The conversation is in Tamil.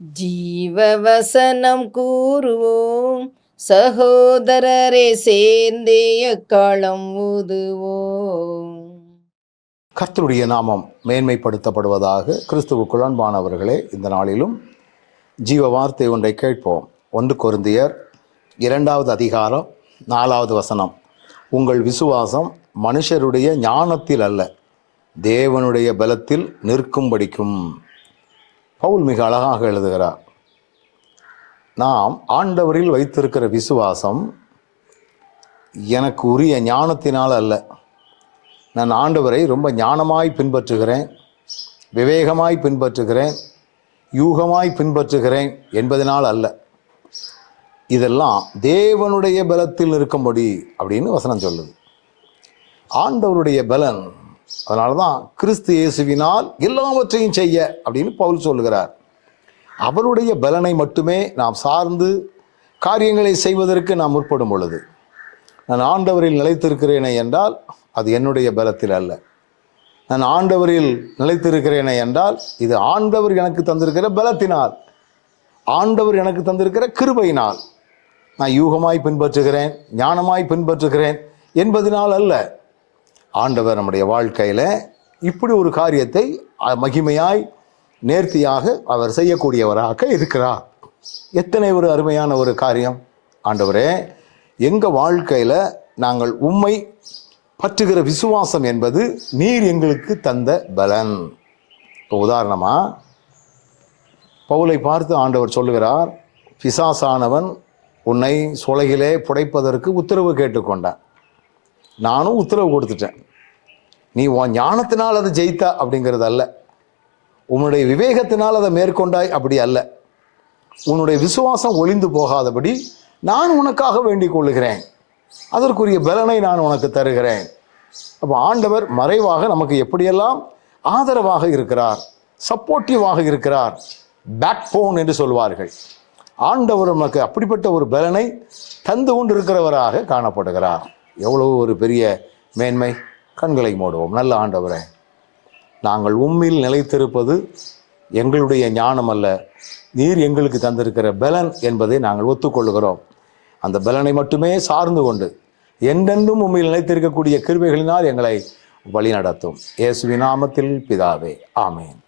ஜீவவசனம் கூறுவோம், சகோதரரே சேர்ந்தே எக்காலம் ஊதுவோம். கர்த்தருடைய நாமம் மேன்மைப்படுத்தப்படுவதாக. கிறிஸ்துவுக்குள் அன்பானவர்களே, இந்த நாளிலும் ஜீவ வார்த்தை ஒன்றை கேட்போம். 1 கொரிந்தியர் 2வது அதிகாரம் 4வது வசனம். உங்கள் விசுவாசம் மனுஷருடைய ஞானத்தில் அல்ல, தேவனுடைய பலத்தில் நிற்கும்படிக்கும். பவுல் மிக அழகாக எழுதுகிறார், நாம் ஆண்டவரில் வைத்திருக்கிற விசுவாசம் எனக்கு உரிய ஞானத்தினால் அல்ல. நான் ஆண்டவரை ரொம்ப ஞானமாய் பின்பற்றுகிறேன், விவேகமாய் பின்பற்றுகிறேன், யூகமாய் பின்பற்றுகிறேன் என்பதனால் அல்ல. இதெல்லாம் தேவனுடைய பலத்தில் இருக்கும்படி அப்படின்னு வசனம் சொல்லுது. ஆண்டவருடைய பலன். அதனால தான் கிறிஸ்து இயேசுவினால் எல்லாவற்றையும் செய்ய அப்படின்னு பவுல் சொல்லுகிறார். அவருடைய பலனை மட்டுமே நாம் சார்ந்து காரியங்களை செய்வதற்கு நாம் முற்படும் பொழுது, நான் ஆண்டவரில் நிலைத்திருக்கிறேனே என்றால் அது என்னுடைய பலத்தில் அல்ல. நான் ஆண்டவரில் நிலைத்திருக்கிறேனே என்றால் இது ஆண்டவர் எனக்கு தந்திருக்கிற பலத்தினால், ஆண்டவர் எனக்கு தந்திருக்கிற கிருபையினால் நான் யூகமாய் பின்பற்றுகிறேன், ஞானமாய் பின்பற்றுகிறேன் என்பதனால் அல்ல. ஆண்டவர் நம்முடைய வாழ்க்கையில் இப்படி ஒரு காரியத்தை மகிமையாய் நேர்த்தியாக அவர் செய்யக்கூடியவராக இருக்கிறார். எத்தனை ஒரு அருமையான ஒரு காரியம். ஆண்டவரே, எங்கள் வாழ்க்கையில் நாங்கள் உம்மை பற்றுகிற விசுவாசம் என்பது நீர் எங்களுக்கு தந்த பலன். இப்போ உதாரணமாக பவுலை பார்த்து ஆண்டவர் சொல்லுகிறார், பிசாசானவன் உன்னை சொலையிலே புடைப்பதற்கு உத்தரவு கேட்டுக்கொண்டான், நானும் உத்தரவு கொடுத்துட்டேன். நீ உன் ஞானத்தினால் அதை ஜெயித்தா அப்படிங்கிறது அல்ல, உன்னுடைய விவேகத்தினால் அதை மேற்கொண்டாய் அப்படி அல்ல. உன்னுடைய விசுவாசம் ஒளிந்து போகாதபடி நான் உனக்காக வேண்டிக் கொள்ளுகிறேன், அதற்குரிய பலனை நான் உனக்கு தருகிறேன். அப்போ ஆண்டவர் மறைவாக நமக்கு எப்படியெல்லாம் ஆதரவாக இருக்கிறார், சப்போர்ட்டிவாக இருக்கிறார், பேக் போன் என்று சொல்வார்கள். ஆண்டவர் நமக்கு அப்படிப்பட்ட ஒரு பலனை தந்து கொண்டிருக்கிறவராக காணப்படுகிறார். எவ்வளவு ஒரு பெரிய மேன்மை. கண்களை மூடுவோம். நல்ல ஆண்டவரே, நாங்கள் உம்மில் நிலைத்திருப்பது எங்களுடைய ஞானம் அல்ல, நீர் எங்களுக்கு தந்திருக்கிற பலன் என்பதை நாங்கள் ஒத்துக்கொள்கிறோம். அந்த பலனை மட்டுமே சார்ந்து கொண்டு என்றென்றும் உம்மில் நிலைத்திருக்கக்கூடிய கிருபைகளினால் எங்களை வழி நடத்தும். இயேசுவின் நாமத்தில் பிதாவே, ஆமென்.